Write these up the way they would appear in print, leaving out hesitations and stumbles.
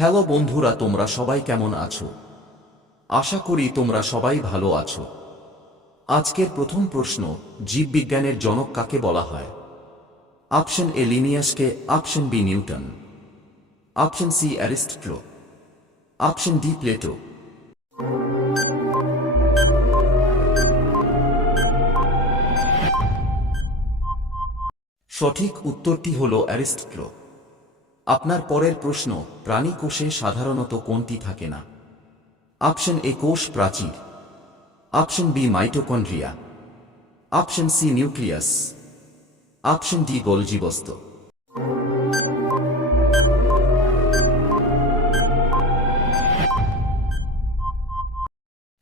Hello বন্ধুরা, তোমরা সবাই কেমন আছো? আশা করি তোমরা সবাই ভালো আছো। আজকের প্রথম প্রশ্ন, জীববিজ্ঞানের জনক কাকে বলা হয়? অপশন এ লিনিয়াসকে, option B Newton, option C Aristotle, option D Plato. সঠিক উত্তরটি হল অ্যারিস্টটল। আপনার পরের প্রশ্ন, প্রাণী কোষে সাধারণত কোনটি থাকে না? অপশন এ কোষ প্রাচীর, option B mitochondria, option C nucleus, option D Golgi বস্তু।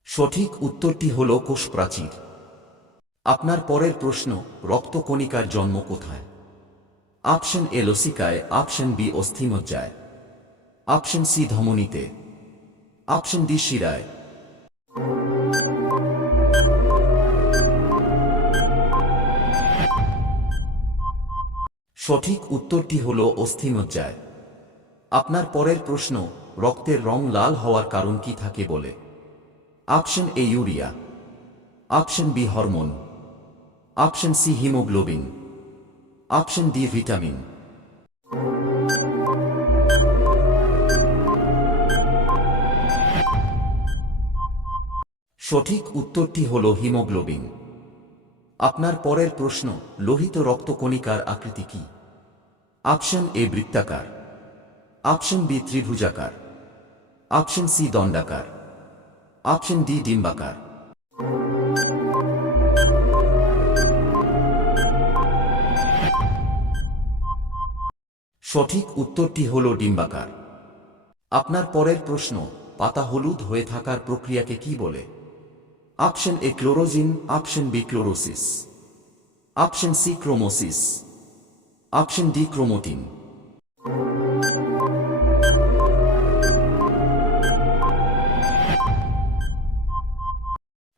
সঠিক উত্তরটি হল কোষ প্রাচীর। আপনার পরের প্রশ্ন, রক্তকণিকার জন্ম কোথায়? অপশন এ লসিকায়, অপশন বি অস্থিমজ্জায়, অপশন সি ধমনীতে, অপশন ডি শিরায়। সঠিক উত্তরটি হল অস্থিমজ্জায়। আপনার পরের প্রশ্ন, রক্তের রং লাল হওয়ার কারণ কি থাকে বলে? Option A urea, option B hormone, option C haemoglobin, option D vitamin. সঠিক উত্তরটি হল হিমোগ্লোবিন। আপনার পরের প্রশ্ন, লোহিত রক্তকণিকার আকৃতি কি? অপশন এ বৃত্তাকার, অপশন বি ত্রিভুজাকার, অপশন সি দণ্ডাকার, অপশন ডি ডিম্বাকার। সঠিক উত্তরটি হল ডিম্বাকার। আপনার পরের প্রশ্ন, পাতা হলুদ হয়ে থাকার প্রক্রিয়াকে কি বলে? অপশন এ ক্লোরোজিন, option B chlorosis, option C ক্রোমোসিস, অপশন ডি ক্রোমোটিন।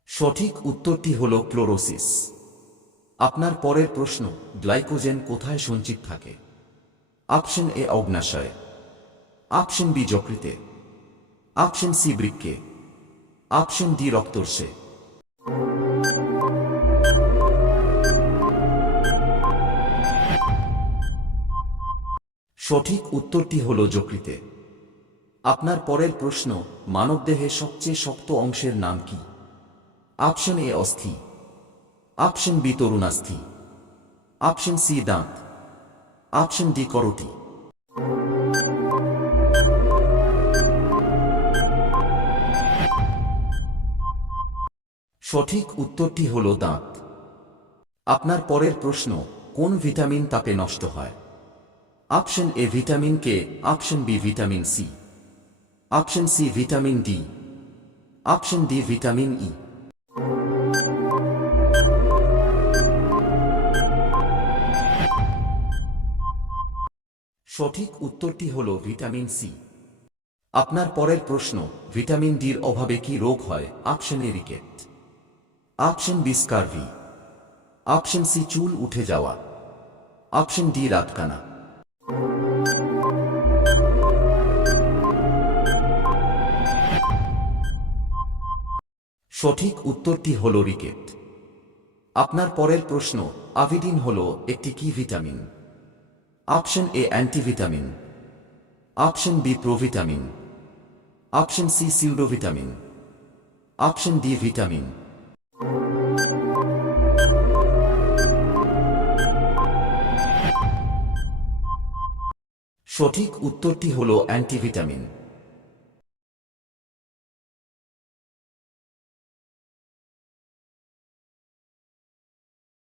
সঠিক উত্তরটি হল ক্লোরোসিস। আপনার পরের প্রশ্ন, গ্লাইকোজেন কোথায় সঞ্চিত থাকে? অপশন এ অগ্ন্যাশয়ে, অপশন বি যকৃতে, অপশন সি বৃক্কে, অপশন ডি রক্তর্ষে। সঠিক উত্তরটি হল যকৃতে। আপনার পরের প্রশ্ন, মানবদেহে সবচেয়ে শক্ত অংশের নাম কি? অপশন এ অস্থি, অপশন বি তরুণাস্থি, অপশন সি দাঁত, অপশন ডি করোটি। সঠিক উত্তরটি হল দাঁত। আপনার পরের প্রশ্ন, কোন ভিটামিন তাপে নষ্ট হয়? Option A vitamin K, option B vitamin C, option C vitamin D, option D vitamin E. সঠিক উত্তরটি হল ভিটামিন সি। আপনার পরের প্রশ্ন, ভিটামিন ডির অভাবে কি রোগ হয়? Option A rickets, option B scurvy, option C চুল উঠে যাওয়া, অপশন ডি রাতকানা। সঠিক উত্তরটি হল রিকেট। আপনার পরের প্রশ্ন, আভিডিন হল একটি কি vitamin? Option A antivitamin, option B provitamin, option C pseudovitamin, option D vitamin. সঠিক উত্তরটি হল অ্যান্টিভিটামিন।